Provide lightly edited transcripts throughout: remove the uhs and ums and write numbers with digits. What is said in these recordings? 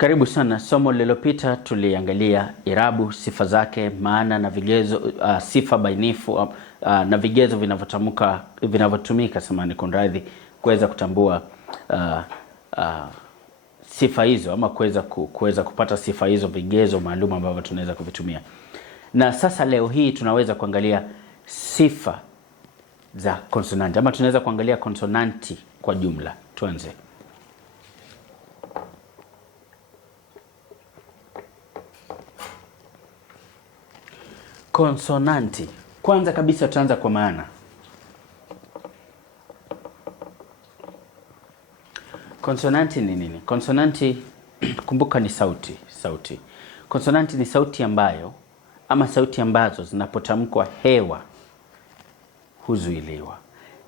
Karibu sana. Somo lililopita tuliangalia irabu, sifa zake, maana na vigezo, sifa bainifu na vigezo vinavyotumika samani kunradhi kuweza kutambua sifa hizo ama kuweza kupata sifa hizo, vigezo maalum ambavyo tunaweza kuvitumia. Na sasa leo hii tunaweza kuangalia sifa za konsonanti ama tunaweza kuangalia konsonanti kwa jumla. Tuanze. Konsonanti. Kwanza kabisa tutaanza kwa maana. Konsonanti ni nini? Konsonanti kumbuka ni sauti. Konsonanti ni sauti ambayo ama sauti ambazo zinapotamkwa hewa huzuiliwa.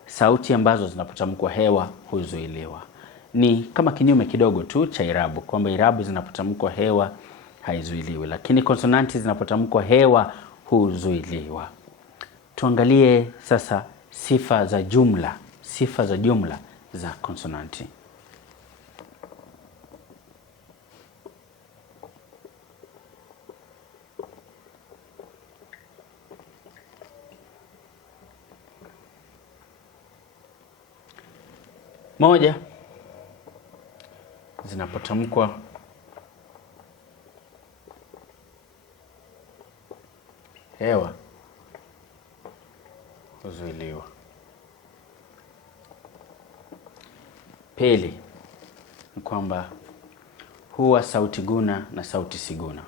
Sauti ambazo zinapotamkwa hewa huzuiliwa. Ni kama kinyume kidogo tu cha irabu, kwamba irabu zinapotamkwa hewa haizuiliwi, lakini konsonanti zinapotamkwa hewa huzuiliwa. Tuangalie sasa sifa za jumla za konsonanti. Moja, zinapotamkwa hewa huzuiliwa. Pili, ni kwamba huwa sauti guna na sauti siguna.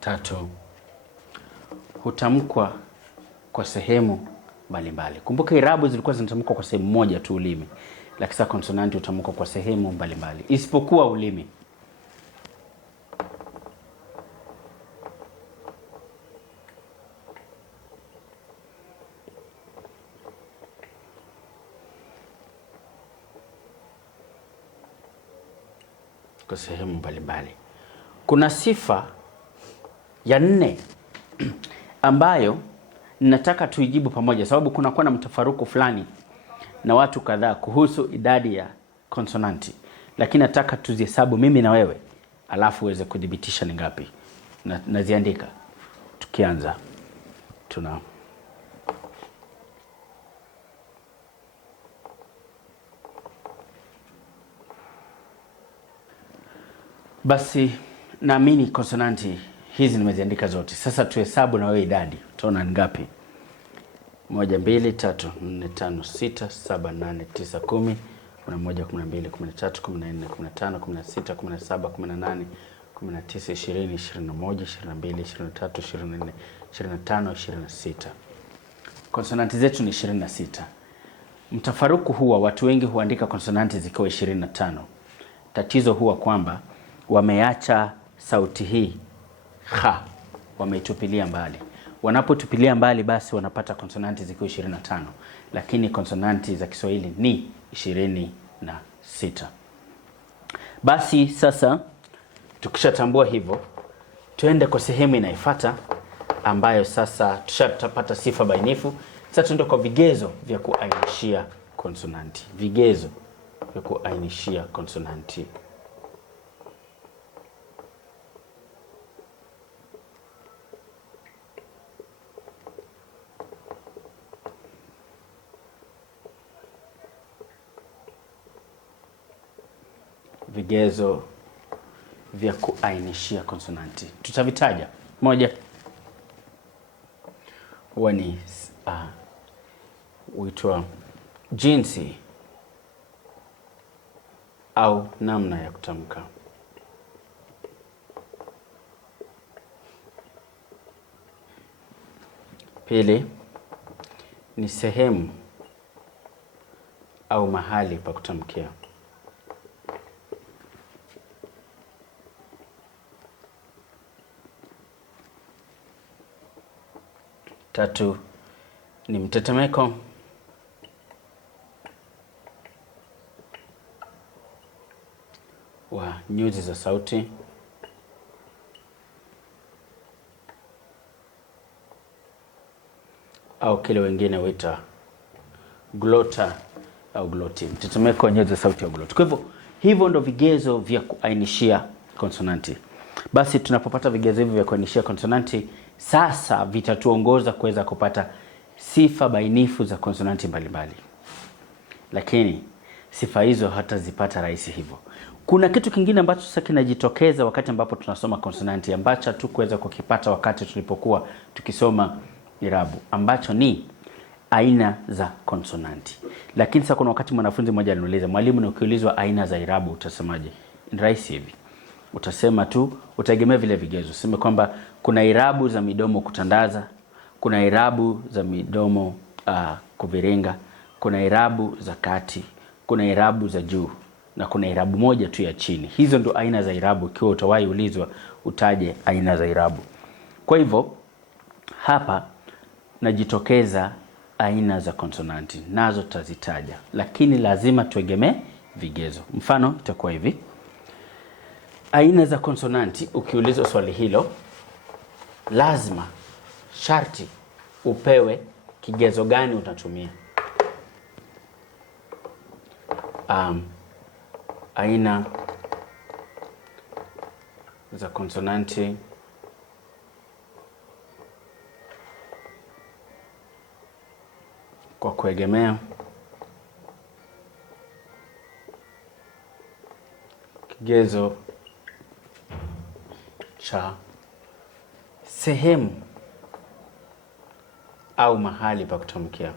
Tatu, hutamkwa kwa sehemu mbalimbali. Kumbuka irabu zilikuwa zinatamkwa kwa sehemu moja tu, ulimi, lakini sasa konsonanti hutamkwa kwa sehemu mbalimbali isipokuwa ulimi. Kwa sehemu mbalimbali. Kuna sifa ya 4 ambayo nataka tuijibu pamoja, sababu kunakuwa na mtafaruku fulani na watu kadhaa kuhusu idadi ya konsonanti, lakini nataka tuzihesabu mimi na wewe alafu uweze kudhibitisha ni ngapi. Naziandika. Tukianza basi naamini konsonanti hizi nimeziandika zote. Sasa tuhesabu na wewe idadi. Utaona ni ngapi? 1 2 3 4 5 6 7 8 9 10 11 12 13 14 15 16 17 18 19 20 21 22 23 24 25 26. Konsonanti zetu ni 26. Mtafaruku huwa watu wengi huandika konsonanti zikiwa 25. Tatizo huwa kwamba wameacha sauti hii ha, wameitupilia mbali. Wanapotupilia mbali basi wanapata konsonanti zikiwa 25, lakini konsonanti za Kiswahili ni 26. Basi sasa tukishatambua hivyo, tuende kwa sehemu inayofuata ambayo sasa tushapata sifa bainifu. Sasa tuende kwa vigezo vya kuainishia konsonanti. Vigezo vya kuainishia konsonanti. Vigezo vya kuainishia konsonanti tutavitaja. Moja, huwa ni huitwa jinsi au namna ya kutamka. Pili, ni sehemu au mahali pa kutamkia. Tatu, ni mtetemeko. wa nyuzi za sauti au kile wengine huita glotta au glotti, mtetemeko wa nyuzi za sauti au glotti. Kwa hivyo hivyo ndo vigezo vya kuainishia konsonanti. Basi tunapopata vigezo hivyo vya kuainishia konsonanti, sasa vitatuongoza kuweza kupata sifa bainifu za konsonanti mbalimbali. Lakini sifa hizo hatazipata rahisi hivyo. Kuna kitu kingine ambacho sasa kinajitokeza wakati ambapo tunasoma konsonanti, ambacho hatukuweza kukipata wakati tulipokuwa tukisoma irabu, ambacho ni aina za konsonanti. Lakini sasa kuna wakati mwanafunzi mmoja aliniuliza, mwalimu, na ukiulizwa aina za irabu utasemaje? Ni rahisi hivi. Utasema tu, utategemea vile vigezo. Useme kwamba kuna irabu za midomo kutandaza, kuna irabu za midomo kuviringa, kuna irabu za kati, kuna irabu za juu, na kuna irabu moja tu ya chini. Hizo ndo aina za irabu. Ikiwa utawahi ulizwa, utaje aina za irabu. Kwa hivyo hapa najitokeza aina za konsonanti, nazo tutazitaja, lakini lazima tuegemee vigezo. Mfano itakuwa hivi: aina za konsonanti. Ukiulizwa swali hilo, lazima sharti upewe kigezo gani utatumia. Aina za konsonanti kwa kuegemea kigezo cha sehemu au mahali pa kutamkia.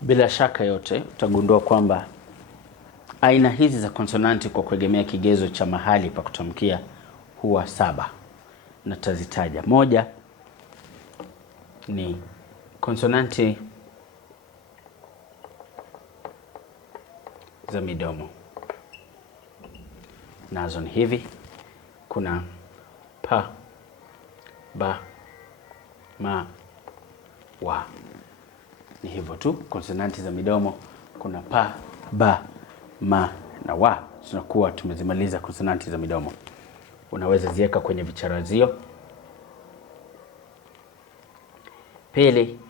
Bila shaka yote utagundua kwamba aina hizi za konsonanti kwa kuegemea kigezo cha mahali pa kutamkia huwa 7, na tazitaja. Moja ni konsonanti za midomo, nazo ni hivi: kuna pa, ba, ma, wa. Ni hivyo tu, konsonanti za midomo. Kuna pa, ba, ma na wa. Tunakuwa tumezimaliza konsonanti za midomo. Unaweza ziweka kwenye vicharazio. Pili,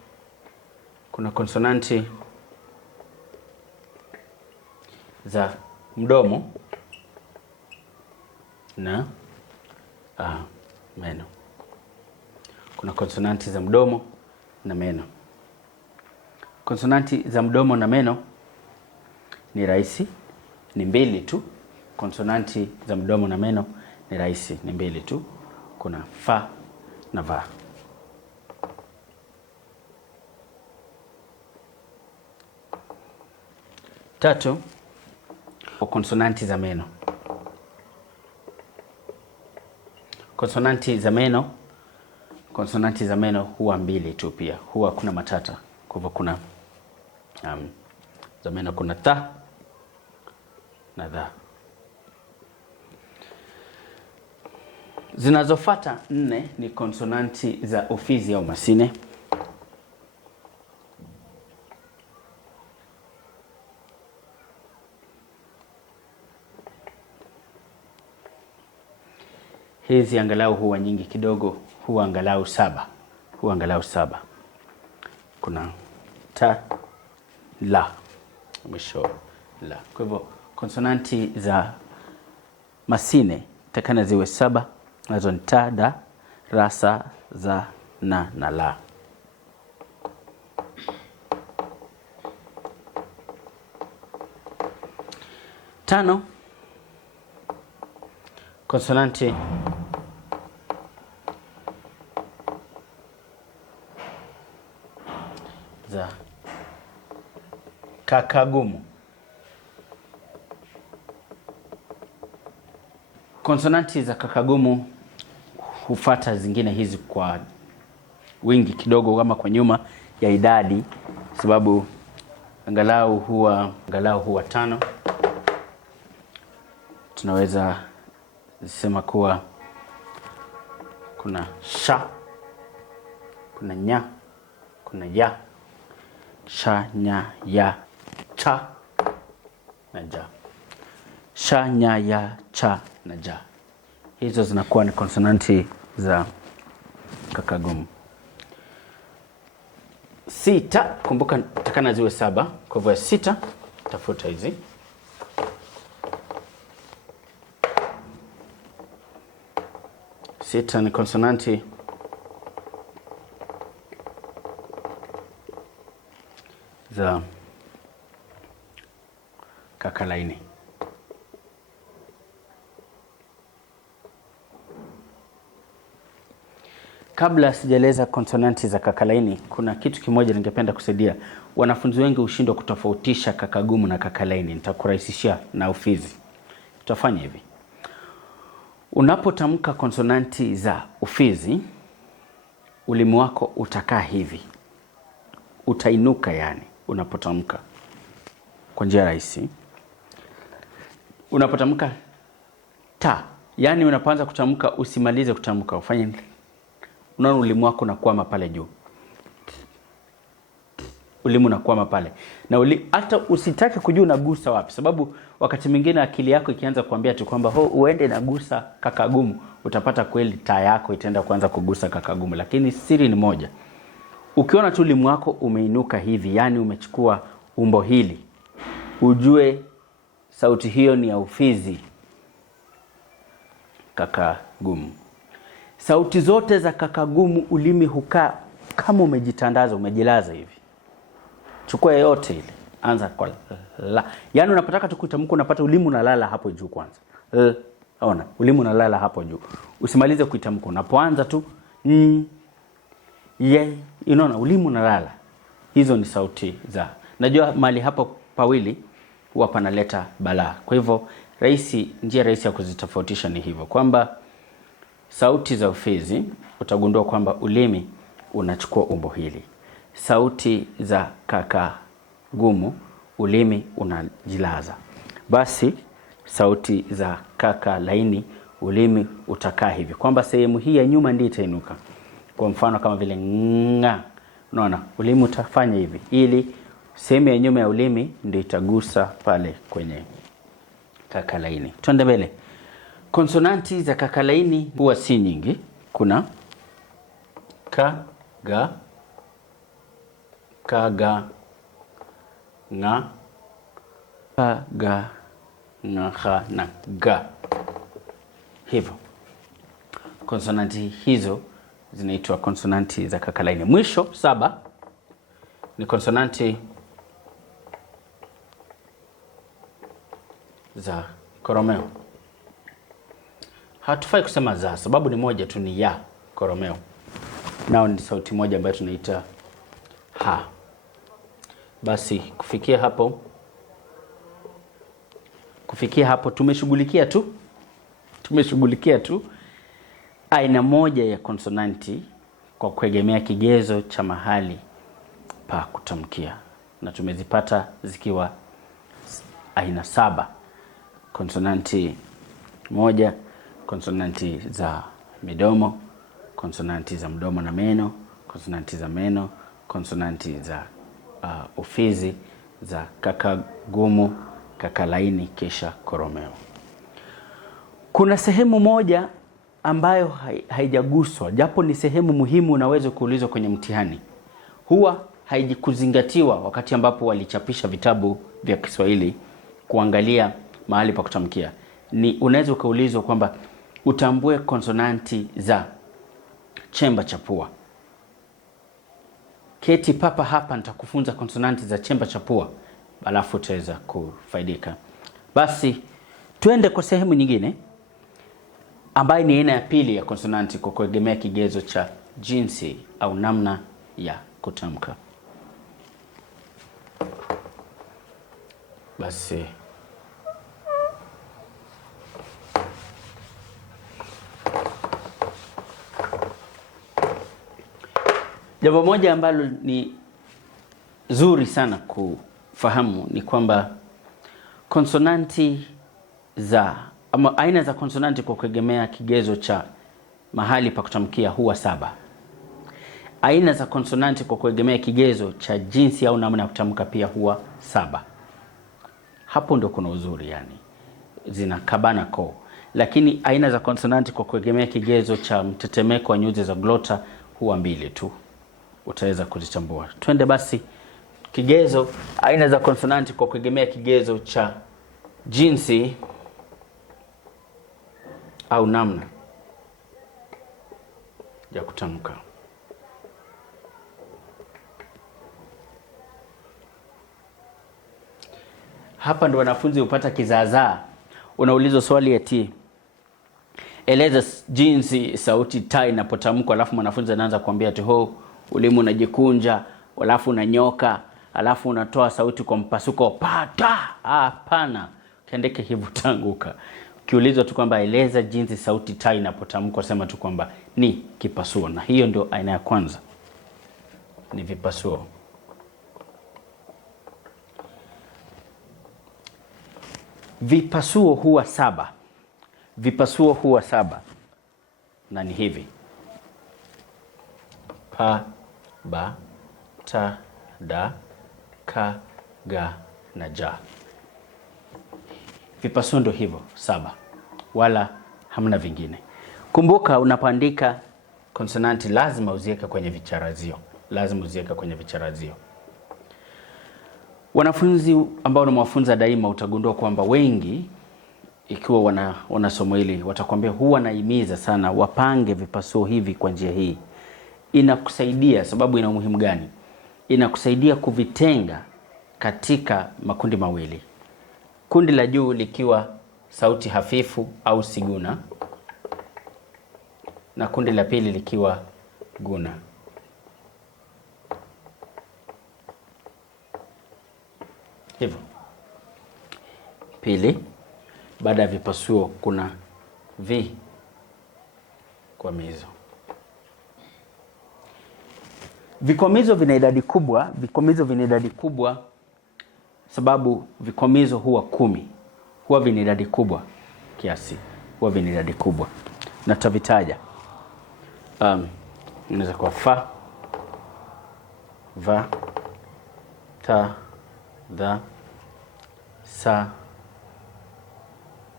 kuna konsonanti za mdomo na meno. Kuna konsonanti za mdomo na meno. Konsonanti za mdomo na meno ni rahisi, ni 2 tu. Konsonanti za mdomo na meno ni rahisi, ni 2 tu. Kuna fa na va. Tatu, konsonanti za meno. Konsonanti za meno huwa 2 tu pia, huwa kuna matata. Kwa hivyo kuna za meno, kuna ta na dha. Zinazofuata 4 ni konsonanti za ufizi au masine. Hizi angalau huwa nyingi kidogo, huwa angalau 7. Kuna ta, la, mwisho la. Kwa hivyo konsonanti za masine takana ziwe 7, nazo ni ta, da, ra, sa, za, na la. Tano, konsonanti za kakagumu. Konsonanti za kakagumu hufuata zingine hizi kwa wingi kidogo, kama kwa nyuma ya idadi, sababu angalau huwa 5. Tunaweza sema kuwa kuna sha, kuna nya, kuna ya. Sha, nya, ya, cha na ja. Sha, nya, ya, cha na ja. Hizo zinakuwa ni konsonanti za kakagumu. Sita, kumbuka takana ziwe 7. Kwa hivyo 6 tafuta hizi. Sita ni konsonanti za kakalaini. Kabla sijaeleza konsonanti za kakalaini, kuna kitu kimoja ningependa kusaidia. Wanafunzi wengi hushindwa kutofautisha kakagumu na kakalaini. Nitakurahisishia na ufizi. Tutafanya hivi. Unapotamka konsonanti za ufizi, ulimi wako utakaa hivi. Utainuka yani unapotamka kwa njia rahisi. Unapotamka ta, yani unapoanza kutamka usimalize kutamka, ufanye unaona ulimi wako unakwama pale juu. Ulimi unakwama pale. Na hata usitake kujua unagusa wapi, sababu wakati mwingine akili yako ikianza kuambia tu kwamba uende nagusa kakagumu, utapata kweli taa yako itaenda kuanza kugusa kakagumu. Lakini siri ni moja. Ukiona tu ulimi wako umeinuka hivi, yani umechukua umbo hili, ujue sauti hiyo ni ya ufizi kakagumu. Sauti zote za kakagumu ulimi hukaa kama umejitandaza, umejilaza hivi. Chukua yote ile, anza kwa la. Yani unapotaka tu kutamka unapata ulimi unalala hapo juu kwanza. Ona, ulimi unalala hapo juu. Usimalize kuitamka. Unapoanza tu ye, unaona ulimi unalala. Hizo ni sauti za. Najua mali hapo pawili huwa panaleta balaa. Kwa hivyo njia rahisi ya kuzitofautisha ni hivyo, kwamba sauti za ufizi utagundua kwamba ulimi unachukua umbo hili. Sauti za kakagumu ulimi unajilaza. Basi sauti za kakalaini ulimi utakaa hivi, kwamba sehemu hii ya nyuma ndiyo itainuka. Kwa mfano kama vile nga, unaona ulimi utafanya hivi ili sehemu ya nyuma ya ulimi ndio itagusa pale kwenye kakalaini. Twende mbele. Konsonanti za kakalaini huwa si nyingi. Kuna ka, ga, kaga, nga, kaga, nga, ha na ga. Hivyo konsonanti hizo zinaitwa konsonanti za kakalaini. Mwisho 7 ni konsonanti za koromeo. Hatufai kusema za, sababu ni moja tu, ni ya koromeo. Nao ni sauti moja ambayo tunaita ha. Basi kufikia hapo tumeshughulikia tu aina moja ya konsonanti kwa kuegemea kigezo cha mahali pa kutamkia, na tumezipata zikiwa aina 7. Konsonanti moja, konsonanti za midomo, konsonanti za mdomo na meno, konsonanti za meno, konsonanti za ufizi, za kakagumu, kakalaini, kisha koromeo. Kuna sehemu moja ambayo haijaguswa, japo ni sehemu muhimu, unaweza kuulizwa kwenye mtihani. Huwa haijikuzingatiwa wakati ambapo walichapisha vitabu vya Kiswahili kuangalia mahali pa kutamkia. Ni unaweza ukaulizwa kwamba utambue konsonanti za chemba cha pua. Keti papa hapa nitakufunza konsonanti za chemba cha pua, alafu utaweza kufaidika. Basi twende kwa sehemu nyingine ambayo ni aina ya pili ya konsonanti kwa kuegemea kigezo cha jinsi au namna ya kutamka. Basi jambo moja ambalo ni zuri sana kufahamu ni kwamba konsonanti za aina za konsonanti kwa kuegemea kigezo cha mahali pa kutamkia huwa 7. Aina za konsonanti kwa kuegemea kigezo cha jinsi au namna ya kutamka pia huwa 7. Hapo ndio kuna uzuri, yani zinakabana koo. Lakini aina za konsonanti kwa kuegemea kigezo cha mtetemeko wa nyuzi za glota huwa 2 tu. Utaweza kuzichambua. Twende basi kigezo, aina za konsonanti kwa kuegemea kigezo cha jinsi au namna ya kutamka. Hapa ndo wanafunzi hupata kizaazaa. Unaulizwa swali eti eleza jinsi sauti ta inapotamkwa, alafu mwanafunzi anaanza kuambia ati ulimi unajikunja, alafu unanyoka, alafu unatoa sauti kwa mpasuko pata. Hapana, kiandike hivyo tanguka. Ukiulizwa tu kwamba eleza jinsi sauti ta inapotamkwa, sema tu kwamba ni kipasuo. Na hiyo ndio aina ya kwanza, ni vipasuo. Vipasuo huwa 7. Vipasuo huwa 7. Na ni hivi: pa, ba, ta, da, ka, ga na ja. Vipasuo ndio hivyo 7, wala hamna vingine. Kumbuka unapoandika konsonanti lazima uziweke kwenye vicharazio. Wanafunzi ambao unawafunza daima utagundua kwamba wengi, ikiwa wana somo hili, watakwambia huwa naimiza sana wapange vipasuo hivi kwa njia hii. Inakusaidia, sababu ina umuhimu gani? Inakusaidia kuvitenga katika makundi mawili. Kundi la juu likiwa sauti hafifu au siguna, na kundi la pili likiwa guna. Hivyo. Pili, baada ya vipasuo kuna vikwamizo. Vikwamizo vina idadi kubwa, sababu vikwamizo huwa 10. Huwa vina idadi kubwa kiasi. Na tutavitaja. Inaweza kuwa fa, va, ta, dha, sa,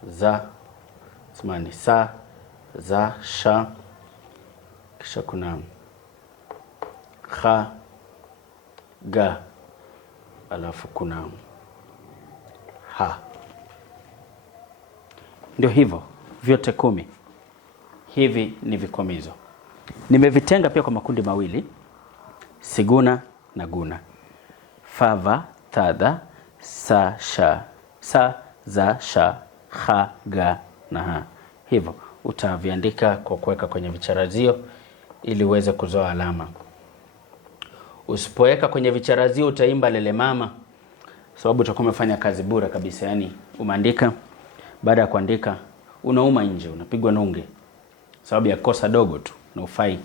za, simani sa, za, sha, kisha kuna kha, ga, alafu kuna ha. Ndio hivyo, vyote 10. Hivi ni vikwamizo. Nimevitenga pia kwa makundi mawili, siguna na guna. Fava, tadha, sa, sha, sa, za, sha, ha, ga na ha. Hivyo utaviandika kwa kuweka kwenye vicharazio ili uweze kuzoa alama. Usipoweka kwenye vicharazio utaimba lele mama, sababu utakuwa umefanya kazi bure kabisa. Yani umeandika, baada ya kuandika unauma nje, unapigwa nunge sababu ya kosa dogo tu, na ufai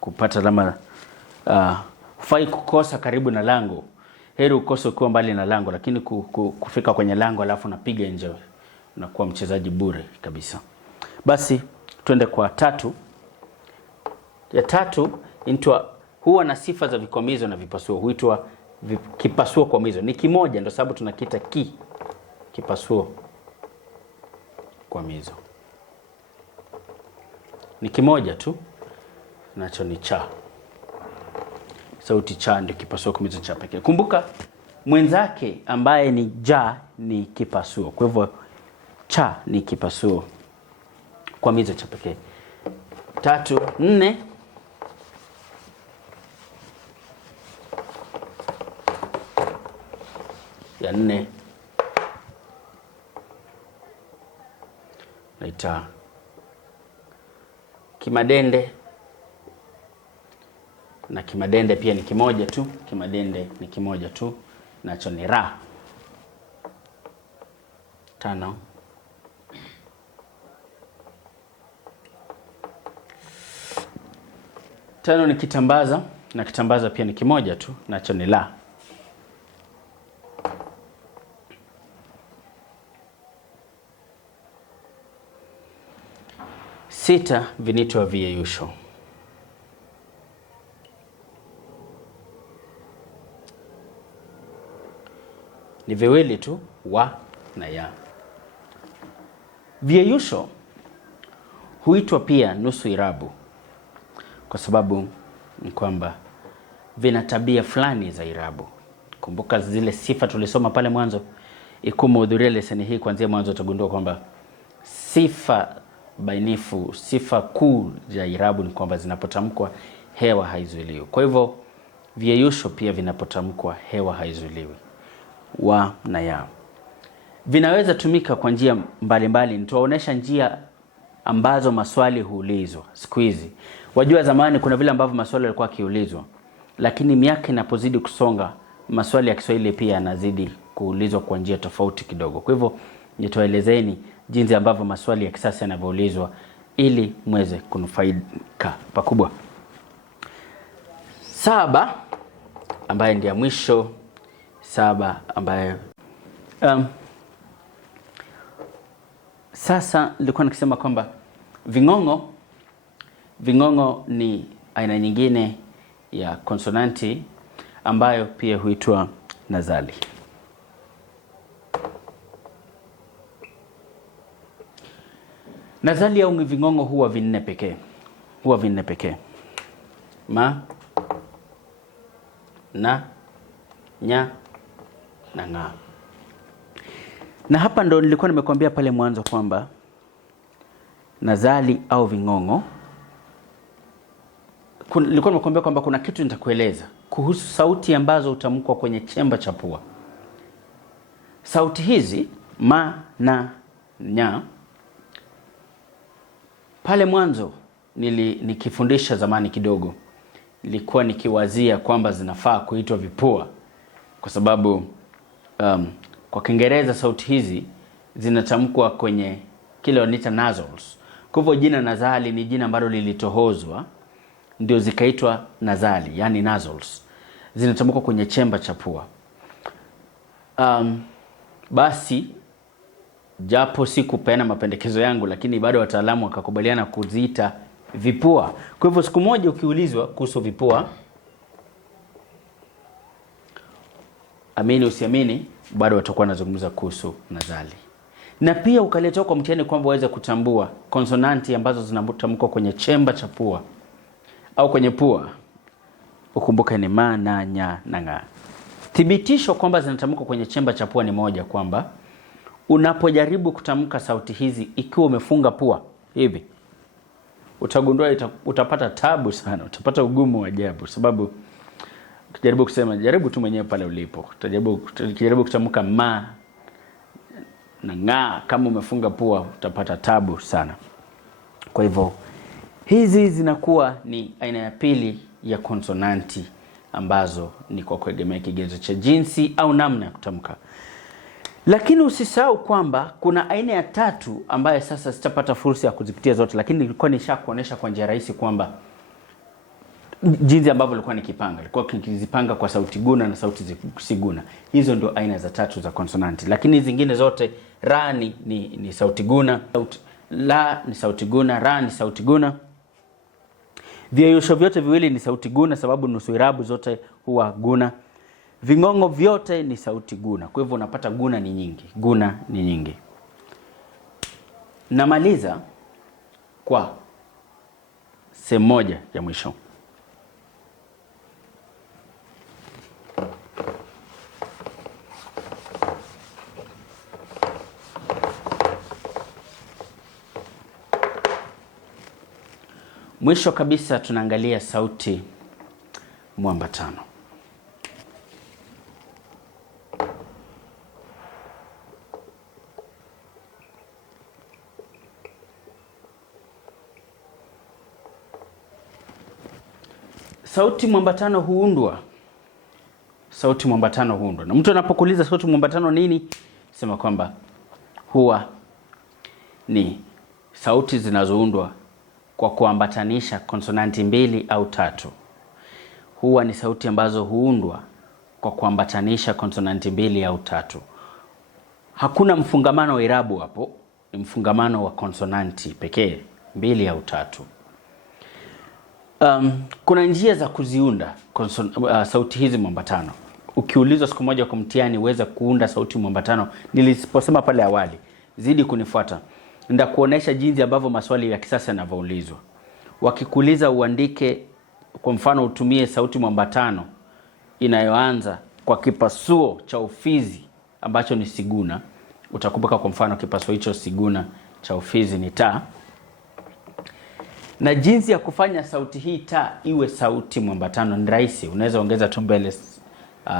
kupata alama. Ufai kukosa karibu na lango. Heri ukose ukiwa mbali na lango, lakini kufika kwenye lango alafu unapiga nje, unakuwa mchezaji bure kabisa. Basi twende kwa 3. Ya 3 huwa na sifa za vikwamizo na vipasuo. Huitwa kipasuo kwamizo. Ni kimoja, ndio sababu tunakiita kipasuo kwamizo. Ni kimoja tu, nacho ni cha. Sauti cha ndio kipasuo kwamizo cha pekee. Kumbuka mwenzake ambaye ni ja ni kipasuo. Kwa hivyo cha ni kipasuo kwamizo cha pekee. 3, 4. Ya 4 naita kimadende, na kimadende pia ni kimoja tu. Nacho ni ra. 5. Ni kitambaza, na kitambaza pia ni kimoja tu, nacho ni la. 6 6 vinaitwa viyeyusho. Ni viwili tu, wa na ya. Viyeyusho huitwa pia nusu irabu kwa sababu ni kwamba vina tabia fulani za irabu. Kumbuka zile sifa tulisoma pale mwanzo. Ikihudhuria leseni hii kuanzia mwanzo utagundua kwamba sifa bainifu, sifa kuu za irabu ni kwamba zinapotamkwa hewa haizuiliwi. Kwa hivyo viyeyusho pia vinapotamkwa hewa haizuiliwi. Wa na ya. Vinaweza tumika kwa njia mbalimbali. Nitawaonesha njia ambazo maswali huulizwa siku hizi. Wajua zamani kuna vile ambavyo maswali yalikuwa kiulizwa, lakini miaka inapozidi kusonga maswali ya Kiswahili pia yanazidi kuulizwa kwa njia tofauti kidogo. Kwa hivyo nitawaelezeni jinsi ambavyo maswali ya kisasa yanavyoulizwa ili mweze kunufaika pakubwa. 7 ambaye ndiye mwisho, 7 ambaye sasa nilikuwa nikisema kwamba ving'ong'o ni aina nyingine ya konsonanti ambayo pia huitwa nazali. Nazali au ving'ong'o huwa vinne pekee. Ma, na, nya na nga. Na hapa ndo nilikuwa nimekuambia pale mwanzo kwamba nazali au ving'ong'o, nilikuwa nimekuambia kwamba kuna kitu nitakueleza kuhusu sauti ambazo utamkwa kwenye chemba cha pua. Sauti hizi ma, na, nya, pale mwanzo nikifundisha zamani kidogo nilikuwa nikiwazia kwamba zinafaa kuitwa vipua kwa sababu kwa Kiingereza sauti hizi zinatamkwa kwenye kile wanaita nasals. Kwa hivyo jina nazali ni jina ambalo lilitohozwa ndio zikaitwa nazali, yani nasals. Zinatamkwa kwenye chemba cha pua. Basi japo sikupeana mapendekezo yangu, lakini bado wataalamu wakakubaliana kuziita vipua. Kwa hivyo siku moja ukiulizwa kuhusu vipua, amini usiamini, bado watakuwa wanazungumza kuhusu nazali. Na pia ukaletewa kwa mtihani kwamba waweze kutambua konsonanti ambazo zinatamkwa kwenye chemba cha pua au kwenye pua. Ukumbuke ni ma, na, nya na nga. Thibitisho kwamba zinatamkwa kwenye chemba cha pua ni moja, kwamba unapojaribu kutamka sauti hizi ikiwa umefunga pua hivi, utagundua utapata tabu sana, utapata ugumu wa ajabu, sababu ukijaribu kusema, jaribu tu mwenyewe pale ulipo, ukijaribu kutamka ma na nga kama umefunga pua utapata tabu sana. Kwa hivyo hizi zinakuwa ni aina ya pili ya konsonanti ambazo ni kwa kuegemea kigezo cha jinsi au namna ya kutamka. Lakini usisahau kwamba kuna aina ya tatu ambayo sasa sitapata fursa ya kuzipitia zote, lakini nilikuwa nishakuonesha kwa njia rahisi kwamba jinsi ambavyo nilikuwa nikipanga. Nilikuwa nikizipanga kwa sauti guna na sauti siguna. Hizo ndio aina za tatu za konsonanti. Lakini zingine zote, ra ni sauti guna, la ni sauti guna, ra ni sauti guna. Viyeyusho vyote viwili ni sauti guna sababu nusu irabu zote huwa guna. Ving'ong'o vyote ni sauti guna. Kwa hivyo unapata guna ni nyingi. Namaliza kwa sehemu moja ya mwisho. Mwisho kabisa tunaangalia sauti mwambatano. Sauti mwambatano huundwa. Na mtu anapokuuliza sauti mwambatano nini, sema kwamba huwa ni sauti zinazoundwa kwa kuambatanisha konsonanti 2 au 3. Huwa ni sauti ambazo huundwa kwa kuambatanisha konsonanti 2 au 3. Hakuna mfungamano wa irabu hapo, ni mfungamano wa konsonanti pekee 2 au 3. Kuna njia za kuziunda sauti hizi mwambatano. Ukiulizwa siku moja kwa mtihani uweze kuunda sauti mwambatano, niliposema pale awali, zidi kunifuata. Ndakuonesha jinsi ambavyo maswali ya kisasa yanavyoulizwa. Wakikuuliza uandike, kwa mfano utumie sauti mwambatano inayoanza kwa kipasuo cha ufizi ambacho ni siguna. Utakumbuka kwa mfano kipasuo hicho siguna cha ufizi ni ta. Na jinsi ya kufanya sauti hii ta iwe sauti mwambatano ni rahisi. Unaweza ongeza tu mbele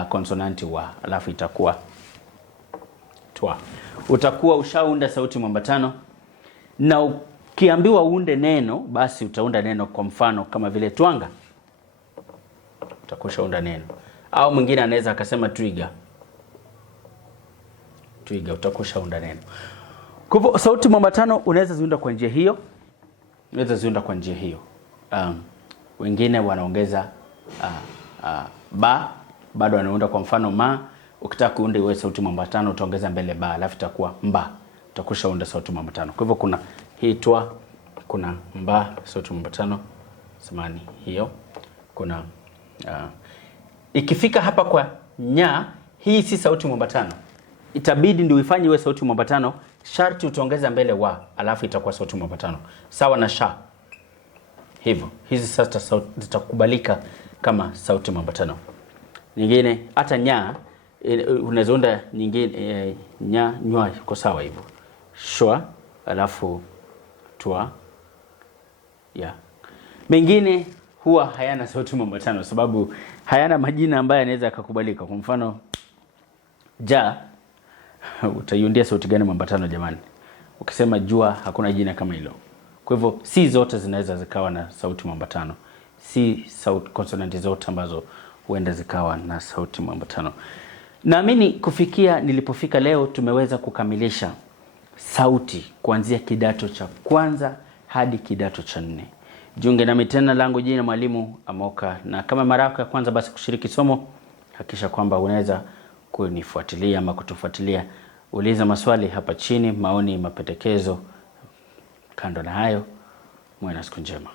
konsonanti wa, alafu itakuwa twa. Utakuwa ushaunda sauti mwambatano, na ukiambiwa uunde neno basi utaunda neno. Kwa mfano kama vile twanga, utakuwa ushaunda neno. Au mwingine anaweza akasema twiga, twiga, utakuwa ushaunda neno. Kwa hivyo sauti mwambatano unaweza ziunda kwa njia hiyo, unaweza ziunda kwa njia hiyo. Wengine wanaongeza ba, bado wanaunda. Kwa mfano ma, ukitaka kuunda iwe sauti mwambatano utaongeza mbele ba, alafu itakuwa mba, utakusha unda sauti mwambatano. Kwa hivyo kuna hii twa, kuna mba, sauti mwambatano samani hiyo. Kuna ikifika hapa kwa nya, hii si sauti mwambatano. Itabidi ndio ifanye iwe sauti mwambatano, sharti utaongeza mbele wa, alafu itakuwa sauti mwambatano. Sawa na sha. Hivyo, hizi sasa sauti zitakubalika kama sauti mwambatano. Nyingine hata nya unaweza unda nyingine nya, nywa, kwa sawa hivyo. Shwa, alafu twa, ya. Mengine huwa hayana sauti mwambatano sababu hayana majina ambayo yanaweza kukubalika. Kwa mfano ja, utaiundia sauti gani mwambatano jamani? Ukisema jua hakuna jina kama hilo. Kwa hivyo si zote zinaweza zikawa na sauti mwambatano. Si sauti konsonanti zote ambazo huenda zikawa na sauti mwambatano. Naamini kufikia nilipofika leo tumeweza kukamilisha sauti kuanzia kidato cha kwanza hadi kidato cha 4. Jiunge nami tena, langu jina Mwalimu Amoka, na kama mara yako ya kwanza basi kushiriki somo, hakikisha kwamba unaweza kunifuatilia ama kutufuatilia. Uliza maswali hapa chini, maoni, mapendekezo. Kando na hayo, muwe na siku njema.